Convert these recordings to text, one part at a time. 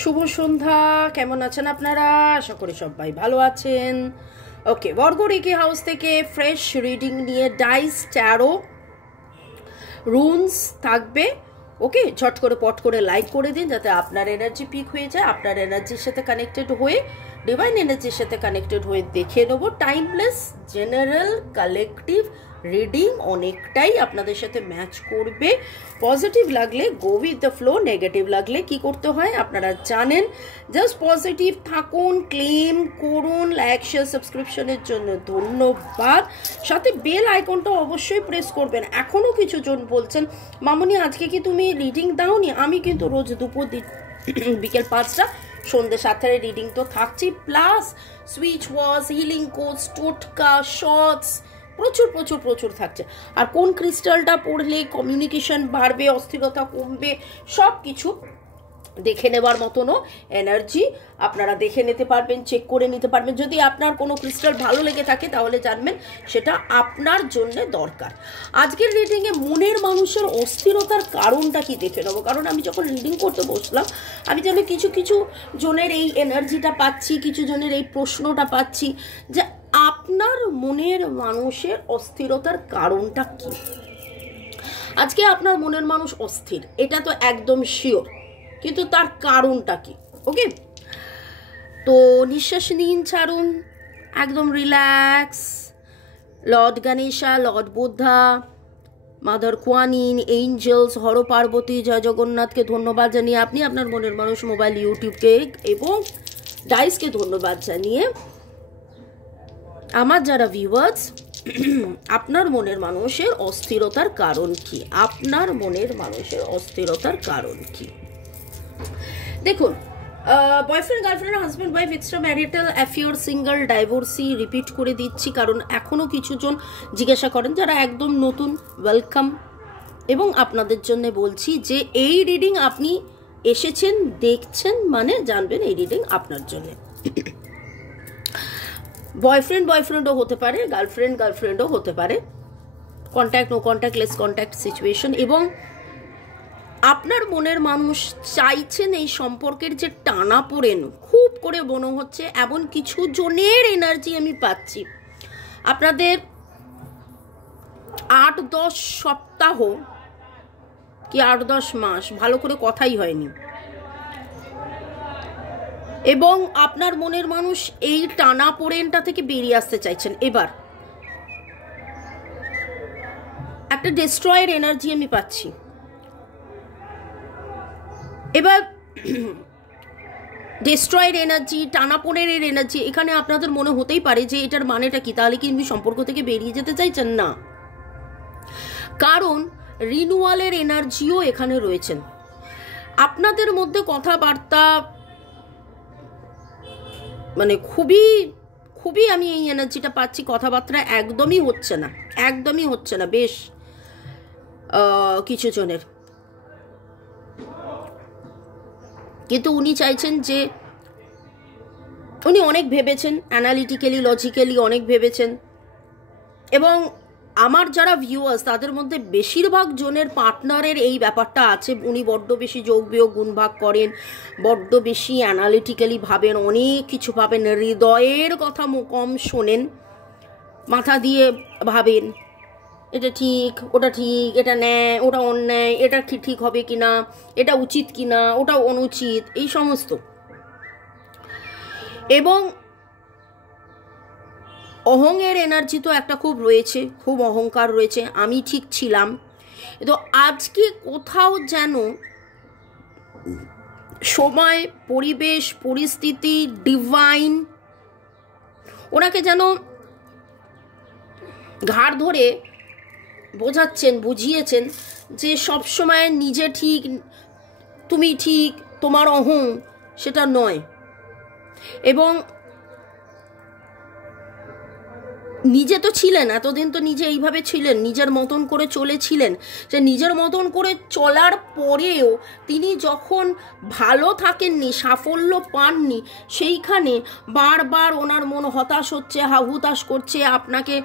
শুভ সন্ধ্যা। কেমন আছেন আপনারা? আশা করি সবাই ভালো আছেন। ওকে, বর্গ রেকি হাউস থেকে ফ্রেশ রিডিং নিয়ে ডাইস ট্যারো রুনস থাকবে। ওকে, ঝট করে পট করে লাইক করে দিন যাতে আপনার এনার্জি পিক হয়ে যায়। আপনার এনার্জির সাথে কানেক্টেড হয়ে, ডিভাইন এনার্জির সাথে কানেক্টেড হয়ে দেখে নেবো। টাইমলেস জেনারেল কালেকটিভ রিডিং অনেকটাই আপনাদের সাথে ম্যাচ করবে। পজিটিভ লাগলে go with the flow, negative লাগলে কি করতে হয় আপনারা জানেন। জাস্ট পজিটিভ থাকুন, ক্লেম করুন। লাইক শেয়ার সাবস্ক্রিপশনের জন্য ধন্যবাদ। সাথে বেল আইকনটা অবশ্যই প্রেস করবেন। এখনও কিছু জন বলছেন মামনি আজকে কি তুমি রিডিং দাওনি? আমি কিন্তু রোজ দুপুর বিকেল 5টা সন্ধ্যে 7টায় রিডিং তো থাকছি, plus switch wash, healing course, টোটকা, শর্টস প্রচুর প্রচুর প্রচুর থাকছে। আর কোন ক্রিস্টালটা পড়লে কমিউনিকেশন বাড়বে, অস্থিরতা কমবে, সব কিছু দেখে নেবার মতনও এনার্জি আপনারা দেখে নিতে পারবেন, চেক করে নিতে পারবেন। যদি আপনার কোনো ক্রিস্টাল ভালো লেগে থাকে তাহলে জানবেন সেটা আপনার জন্য দরকার। আজকের রিডিংয়ে মনের মানুষের অস্থিরতার কারণটা কি দেখে নেবো। কারণ আমি যখন রিডিং করতে বসলাম আমি যেন কিছু কিছু জনের এই এনার্জিটা পাচ্ছি, কিছু জনের এই প্রশ্নটা পাচ্ছি যে আপনার মনের মানুষের অস্থিরতার কারণটা কি। আজকে আপনার মনের মানুষ অস্থির, এটা তো একদম শিওর, কিন্তু তার কারণটা কি? ওকে, তো নিঃশ্বাস নিন, ছাড়ুন, একদম relax. Lord Ganesha, lord Buddha, mother Guanyin, angels, Har Parvati, জয় জগন্নাথকে ধন্যবাদ জানিয়ে আপনি আপনার মনের মানুষ মোবাইল, ইউটিউবকে এবং ডাইসকে ধন্যবাদ জানিয়ে আমার যারা ভিউয়ার্স, আপনার মনের মানুষের অস্থিরতার কারণ কি? আপনার মনের মানুষের অস্থিরতার কারণ কি? দেখুন, boyfriend, girlfriend, husband, wife, extra marital affair, single, divorcee, repeat করে দিচ্ছি কারণ এখনও কিছুজন জিজ্ঞাসা করেন। যারা একদম নতুন, ওয়েলকাম। এবং আপনাদের জন্য বলছি যে এই রিডিং আপনি এসেছেন, দেখছেন মানে জানবেন এই রিডিং আপনার জন্য। বয়ফ্রেন্ডও হতে পারে, গার্লফ্রেন্ডও হতে পারে, contact, no contact, less contact situation. এবং আপনার মনের মানুষ চাইছেন এই সম্পর্কের যে টানা পড়েন খুব করে মনে হচ্ছে, এমন কিছু জনের এনার্জি আমি পাচ্ছি আপনাদের 8-10 সপ্তাহ কি 8-10 মাস ভালো করে কথাই হয়নি। এবং আপনার মনের মানুষ এই টানা পোড়েনটা থেকে বেরিয়ে আসতে চাইছেন। এবার একটা ডিস্ট্রয়ের এনার্জি আমি পাচ্ছি। এবার ডিস্ট্রয়ের এনার্জি, টানাপোড়ের এনার্জি, এখানে আপনাদের মনে হতেই পারে যে এটার মানেটা কি, তাহলে কি আপনি সম্পর্ক থেকে বেরিয়ে যেতে চাইছেন? না, কারণ রিনুয়ালের এনার্জিও এখানে রয়েছেন। আপনাদের মধ্যে কথাবার্তা মানে খুবই খুবই আমি এই এনার্জিটা পাচ্ছি, কথাবার্তা একদমই হচ্ছে না বেশ কিছু জনের। কিন্তু উনি চাইছেন যে উনি অনেক ভেবেছেন, অ্যানালিটিক্যালি, লজিক্যালি অনেক ভেবেছেন। এবং আমার যারা ভিউয়ার্স তাদের মধ্যে বেশিরভাগ জনের পার্টনারের এই ব্যাপারটা আছে। উনি বড্ড বেশি যোগ বিয়োগ গুণভাগ করেন, বড্ড বেশি অ্যানালিটিক্যালি ভাবেন, অনেক কিছু ভাবেন, হৃদয়ের কথা কম শোনেন, মাথা দিয়ে ভাবেন এটা ঠিক, ওটা ঠিক, এটা ন্যায়, ওটা অন্যায়, এটা ঠিক হবে কিনা, এটা উচিত কিনা, ওটা অনুচিত, এই সমস্ত। এবং অহংয়ের এনার্জি তো একটা খুব রয়েছে, খুব অহংকার রয়েছে, আমি ঠিক ছিলাম। তো আজকে কোথাও যেন সময়, পরিবেশ, পরিস্থিতি, ডিভাইন ওনাকে যেন ঘাড় ধরে বোঝাচ্ছেন, বুঝিয়েছেন যে সবসময় নিজে ঠিক, তুমি ঠিক, তোমার অহং সেটা নয়। এবং নিজে তো ছিলেন, এতদিন তো নিজে এইভাবে ছিলেন, নিজের মতন করে চলেছিলেন। যে নিজের মতন করে চলার পরেও তিনি যখন ভালো থাকেননি, সাফল্য পাননি, সেইখানে বারবার ওনার মন হতাশ হচ্ছে, হুতাশ করছে, আপনাকে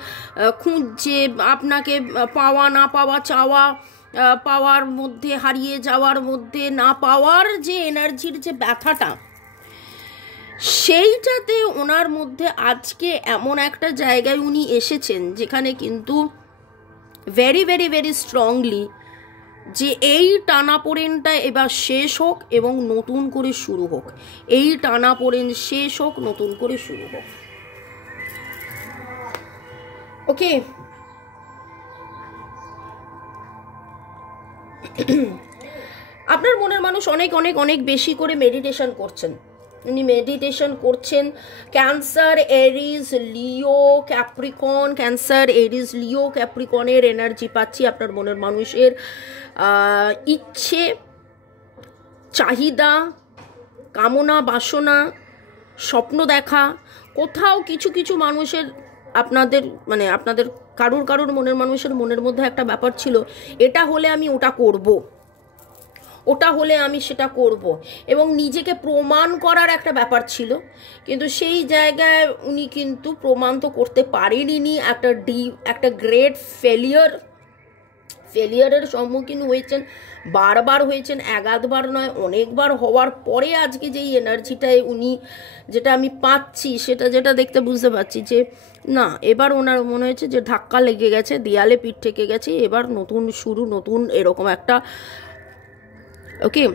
খুঁজছে, আপনাকে পাওয়া না পাওয়া, চাওয়া পাওয়ার মধ্যে, হারিয়ে যাওয়ার মধ্যে, না পাওয়ার যে এনার্জির যে ব্যথাটা, সেইটাতে ওনার মধ্যে আজকে এমন একটা জায়গায় উনি এসেছেন যেখানে কিন্তু ভেরি ভেরি ভেরি স্ট্রংলি যে এই টানাপোড়েনটা এবার শেষ হোক এবং নতুন করে শুরু হোক, এই টানাপোড়েন শেষ হোক, নতুন করে শুরু হোক। ওকে, আপনার মনের মানুষ অনেক অনেক অনেক বেশি করে মেডিটেশন করছেন, উনি মেডিটেশন করছেন। ক্যান্সার, এরিজ, লিও, ক্যাপ্রিকন, ক্যান্সার, এরিজ, লিও, ক্যাপ্রিকনের এনার্জি পাচ্ছি। আপনার মনের মানুষের ইচ্ছে, চাহিদা, কামনা, বাসনা, স্বপ্ন দেখা, কোথাও কিছু কিছু মানুষের আপনাদের মানে আপনাদের কারুর মনের মানুষের মনের মধ্যে একটা ব্যাপার ছিল, এটা হলে আমি ওটা করব, ওটা হলে আমি সেটা করব, এবং নিজেকে প্রমাণ করার একটা ব্যাপার ছিল। কিন্তু সেই জায়গায় উনি কিন্তু প্রমাণ তো করতে পারেননি, একটা গ্রেট ফেলিয়ারের সম্মুখীন হয়েছেন, বারবার হয়েছেন, একাধবার নয় অনেকবার হওয়ার পরে আজকে যেই এনার্জিটায় উনি যেটা আমি পাচ্ছি, যেটা দেখতে বুঝতে পারছি যে না, এবার ওনার মনে হয়েছে যে ধাক্কা লেগে গেছে, দেয়ালে পিঠ ঠেকে গেছে, এবার নতুন শুরু, নতুন এরকম একটা। ওকে,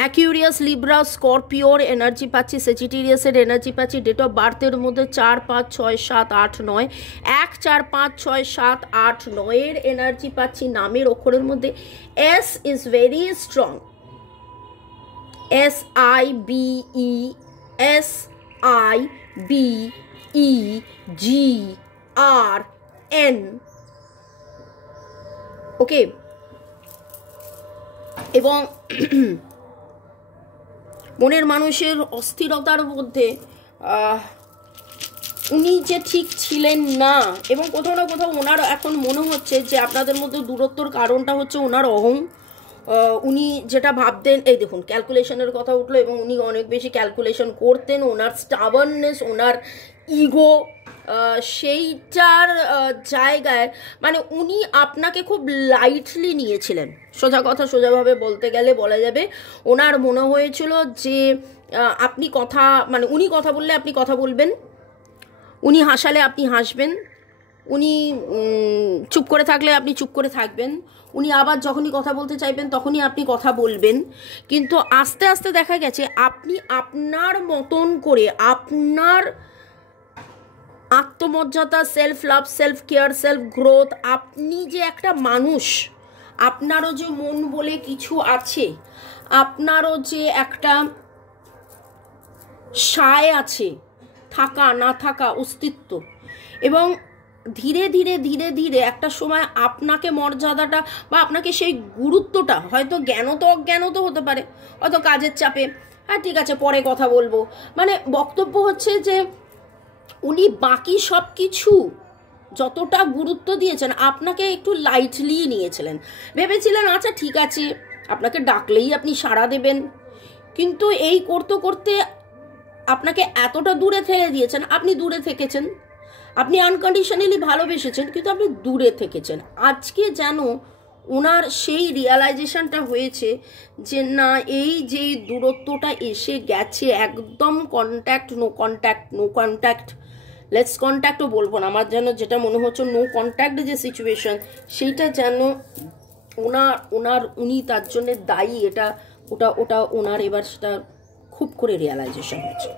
অ্যাকিউরিয়াস, লিব্রা, স্করপিওর এনার্জি পাচ্ছি, সেজিটেরিয়াসের এনার্জি পাচ্ছি। ডেট অফ বার্থের মধ্যে 4, 5, 6, 7, 8, 9, 1, 4, 5, 6, 7, 8, 9 এনার্জি পাচ্ছি। নামের অক্ষরের মধ্যে S is very strong, SIBESIBEGRN। ওকে, এবং মনের মানুষের অস্থিরতার মধ্যে উনি যে ঠিক ছিলেন না, এবং কোথাও না কোথাও ওনার এখন মনে হচ্ছে যে আপনাদের মধ্যে দূরত্বর কারণটা হচ্ছে ওনার উনি যেটা ভাবতেন, এই দেখুন ক্যালকুলেশনের কথা উঠলো, এবং উনি অনেক বেশি ক্যালকুলেশন করতেন, ওনার স্টাবার্ননেস, ওনার ইগো, সেইটার জায়গায় মানে উনি আপনাকে খুব লাইটলি নিয়েছিলেন। সোজা কথা, সোজাভাবে বলতে গেলে বলা যাবে ওনার মনে হয়েছিল যে আপনি কথা মানে উনি কথা বললে আপনি কথা বলবেন, উনি হাসালে আপনি হাসবেন, উনি চুপ করে থাকলে আপনি চুপ করে থাকবেন, উনি আবার যখনই কথা বলতে চাইবেন তখনই আপনি কথা বলবেন। কিন্তু আস্তে আস্তে দেখা গেছে আপনি আপনার মতন করে আপনার আত্মমর্যাদা, self love, self care, self growth, আপনি যে একটা মানুষ, আপনারও যে মন বলে কিছু আছে, আপনারও যে একটা সায় আছে, থাকা না থাকা অস্তিত্ব, এবং ধীরে ধীরে ধীরে ধীরে একটা সময় আপনাকে মর্যাদাটা বা আপনাকে সেই গুরুত্বটা, হয়তো জ্ঞানত অজ্ঞানত হতে পারে, হয়তো কাজের চাপে, হ্যাঁ ঠিক আছে পরে কথা বলবো, মানে বক্তব্য হচ্ছে যে উনি বাকি সব কিছু যতটা গুরুত্ব দিয়েছেন আপনাকে একটু লাইটলি নিয়েছিলেন, ভেবেছিলেন আচ্ছা ঠিক আছে আপনাকে ডাকলেই আপনি সাড়া দেবেন। কিন্তু এই করতে করতে আপনাকে এতটা দূরে ঠেলে দিয়েছেন, আপনি দূরে থেকেছেন, আপনি আনকন্ডিশনালি ভালোবেসেছেন কিন্তু আপনি দূরে থেকেছেন। আজকে যেন ওনার সেই রিয়ালাইজেশনটা হয়েছে যে না, এই যে দূরত্বটা এসে গেছে, একদম contact, no contact, no contact, let's কন্ট্যাক্টও বলবো না, আমার যেন যেটা মনে হচ্ছে নো কন্ট্যাক্ট যে সিচুয়েশন, সেইটা যেন উনি তার জন্য দায়ী, ওটা ওনার এবার সেটা খুব করে রিয়ালাইজেশন হয়েছে।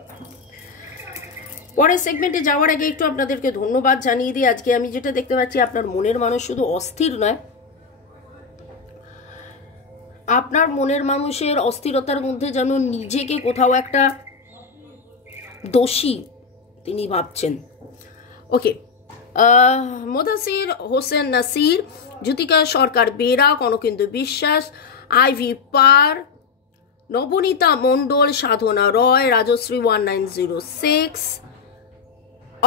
পরের সেগমেন্টে যাওয়ার আগে একটু আপনাদেরকে ধন্যবাদ জানিয়ে দিই। আজকে আমি যেটা দেখতে পাচ্ছি, আপনার মনের মানুষ শুধু অস্থির নয়, আপনার মনের মানুষের অস্থিরতার মধ্যে যেন নিজেকে কোথাও একটা দোষী তিনি ভাবছেন। ওকে, মোদাসির হোসেন নাসির, জ্যোতিকা সরকার বেরা, কনকেন্দু বিশ্বাস, আইভি পার, নবনীতা মণ্ডল, সাধনা রয়, রাজশ্রী 1906,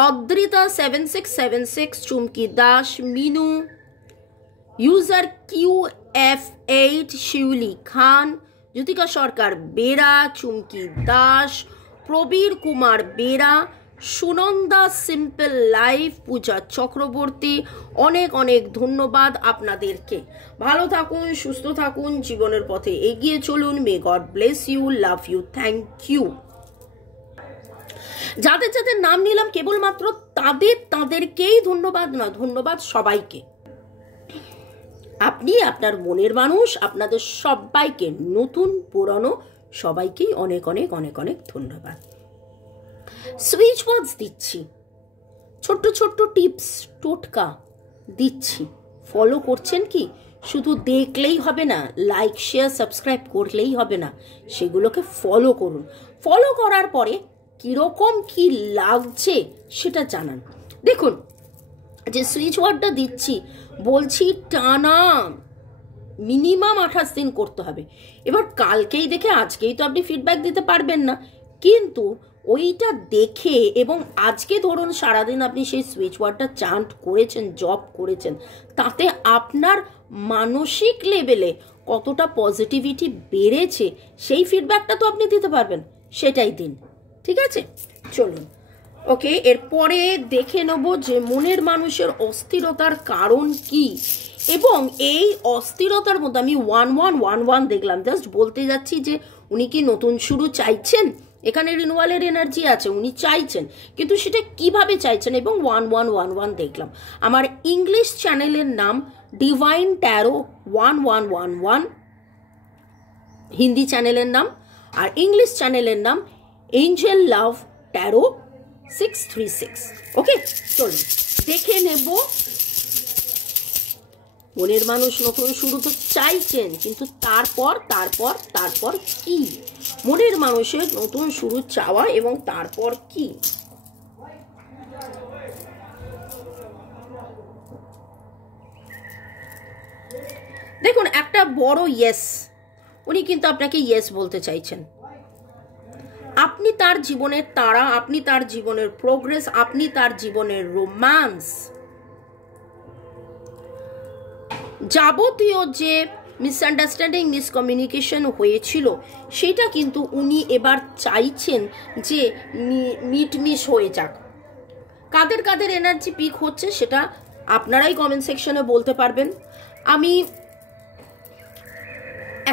অদ্রিতা 7676, চুমকি দাস, মিনু, ইউজার QF8, শিউলি খান, জ্যোতিকা সরকার বেরা, চুমকি দাস, প্রবীর কুমার বেরা, সুনন্দা সিম্পল লাইফ, পূজা চক্রবর্তী, অনেক অনেক ধন্যবাদ আপনাদেরকে। ভালো থাকুন, সুস্থ থাকুন, জীবনের পথে এগিয়ে চলুন। May God bless you, love you, thank you. যাদের যাদের নাম নিলাম কেবলমাত্র তাদেরকেই ধন্যবাদ না, ধন্যবাদ সবাইকে। আপনি আপনার মনের মানুষ, আপনাদের সবাইকে, নতুন পুরনো সবাইকেই অনেক অনেক অনেক অনেক ধন্যবাদ। সুইচ ওয়ার্ডস দিচ্ছি, ছোট্ট ছোট্ট টিপস টোটকা দিচ্ছি, ফলো করছেন কি? শুধু দেখলেই হবে না, লাইক শেয়ার সাবস্ক্রাইব করলেই হবে না, সেগুলোকে ফলো করুন। ফলো করার পরে কিরকম কি লাগছে সেটা জানান। দেখুন, যে সুইচ ওয়ার্ডটা দিচ্ছি বলছি টানা মিনিমাম 28 দিন করতে হবে। এবার কালকেই দেখে আজকেই তো আপনি ফিডব্যাক দিতে পারবেন না, কিন্তু ওইটা দেখে এবং আজকে ধরুন সারাদিন আপনি সেই সুইচ ওয়ার্ডটা চান্ট করেছেন, জব করেছেন, তাতে আপনার মানসিক লেভেলে কতটা পজিটিভিটি বেড়েছে সেই ফিডব্যাকটা তো আপনি দিতে পারবেন, সেটাই দিন। ঠিক আছে, চলুন। ওকে, এরপরে দেখে নেব যে মনের মানুষের অস্থিরতার কারণ কি, এবং এই অস্থিরতার মধ্যে আমি 1111 দেখলাম। জাস্ট বলতে যাচ্ছি যে উনি কি নতুন শুরু চাইছেন? এখানে রিনুয়ালের এনার্জি আছে, উনি চাইছেন, কিন্তু সেটা কিভাবে চাইছেন, এবং 1111 দেখলাম। আমার ইংলিশ চ্যানেলের নাম ডিভাইন ট্যারো 1111, হিন্দি চ্যানেলের নাম, আর ইংলিশ চ্যানেলের নাম এঞ্জেল লাভ ট্যারো 636। ওকে, চলুন দেখে নেব। মনের মানুষ নতুন শুরু তো চাইছেন, কিন্তু তারপর কি? মনের মানুষের নতুন শুরু চাওয়া এবং তারপর কি? দেখুন, একটা বড় ইয়েস, উনি কিন্তু আপনাকে ইয়েস বলতে চাইছেন। আপনি তার জীবনের তারা, আপনি তার জীবনের প্রোগ্রেস, আপনি তার জীবনের রোম্যান্স, যাবতীয় যে মিসআন্ডারস্ট্যান্ডিং মিসকমিউনিকেশন হয়েছিল সেটা কিন্তু উনি এবার চাইছেন যে মিটমিশ হয়ে যাক। কাদের কাদের এনার্জি পিক হচ্ছে সেটা আপনারাই কমেন্ট সেকশনে বলতে পারবেন। আমি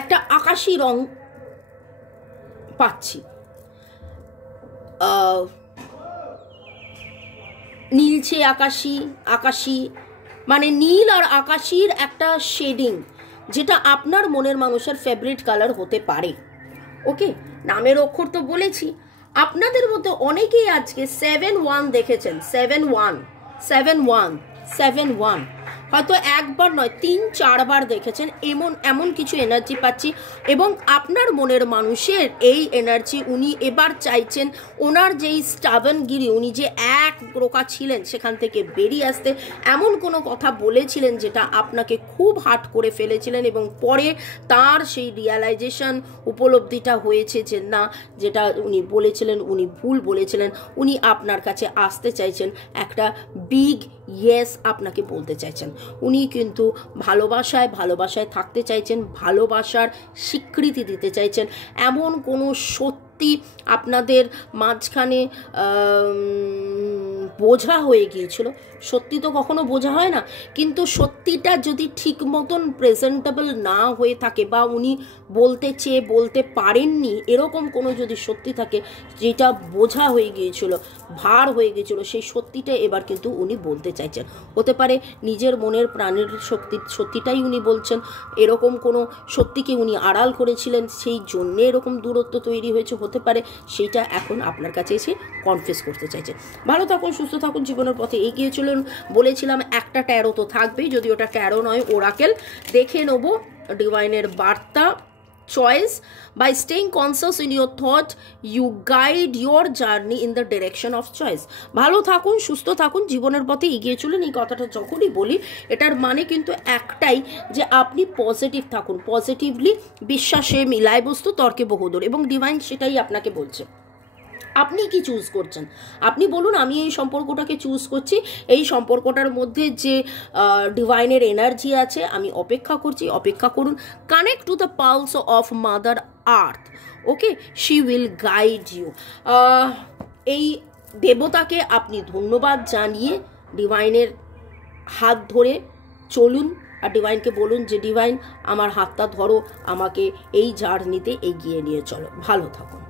একটা আকাশি রং পাচ্ছি, নীলচে আকাশি, আকাশি মানে নীল আর আকাশির একটা শেডিং, যেটা আপনার মনের মানুষের ফেভারিট কালার হতে পারে। ওকে, নামের অক্ষর তো বলেছি। আপনাদের মধ্যে অনেকেই আজকে 71 দেখেছেন, 71 হয়তো একবার নয় 3-4 বার দেখেছেন, এমন কিছু এনার্জি পাচ্ছি। এবং আপনার মনের মানুষের এই এনার্জি উনি এবার চাইছেন ওনার যেই স্টাবনগিরি, উনি যে এক প্রকা ছিলেন সেখান থেকে বেরিয়ে আসতে। এমন কোনো কথা বলেছিলেন যেটা আপনাকে খুব হার্ট করে ফেলেছিলেন, এবং পরে তার সেই রিয়ালাইজেশন, উপলব্ধিটা হয়েছে যে না, যেটা উনি বলেছিলেন উনি ভুল বলেছিলেন। উনি আপনার কাছে আসতে চাইছেন, একটা বিগ ইয়েস আপনাকে বলতে চাইছেন। উনি কিন্তু ভালোবাসায় থাকতে চাইছেন, ভালোবাসার স্বীকৃতি দিতে চাইছেন। এমন কোনো সত্যি আপনাদের মাঝখানে বোঝা হয়ে গিয়েছিল, সত্যি তো কখনো বোঝা হয় না, কিন্তু সত্যিটা যদি ঠিক মতন প্রেজেন্টেবল না হয়ে থাকে, বা উনি বলতে চেয়ে বলতে পারেননি, এরকম কোনো যদি সত্যি থাকে যেটা বোঝা হয়ে গিয়েছিল, ভার হয়ে গিয়েছিল, সেই সত্যিটা এবার কিন্তু উনি বলতে চাইছেন। হতে পারে নিজের মনের প্রাণের সত্যিটাই উনি বলছেন, এরকম কোনো সত্যিকে উনি আড়াল করেছিলেন, সেই জন্যে এরকম দূরত্ব তৈরি হয়েছে, হতে পারে সেইটা এখন আপনার কাছে এসে কনফেস করতে চাইছেন। ভালো থাকুন, সুস্থ থাকুন, জীবনের পথে এগিয়ে চলুন। বলেছিলাম একটা ট্যারো তো থাকবেই, যদি ওটা ট্যারো নয় ওরাকেল। দেখে নেব ডিভাইনের বার্তা। choice. By staying conscious in your thought, you guide your journey in the direction of choice. ভালো থাকুন, সুস্থ থাকুন, জীবনের পথে এগিয়ে চলুন। এই কথাটা যখনই বলি এটার মানে কিন্তু একটাই, যে আপনি পজিটিভ থাকুন, পজিটিভলি বিশ্বাসে মিলায় বস্তু তর্কে বহুদূর, এবং ডিভাইন সেটাই আপনাকে বলছে। আপনি কি চুজ করছেন? আপনি বলুন আমি এই সম্পর্কটাকে চুজ করছি, এই সম্পর্কটার মধ্যে যে ডিভাইনের এনার্জি আছে আমি অপেক্ষা করছি, অপেক্ষা করুন। Connect to the pulse of mother earth, okay, she will guide you. এই দেবতাকে আপনি ধন্যবাদ জানিয়ে ডিভাইনের হাত ধরে চলুন, আর ডিভাইনকে বলুন যে ডিভাইন আমার হাতটা ধরো, আমাকে এই জার্নিতে এগিয়ে নিয়ে চলো। ভালো থাকুন।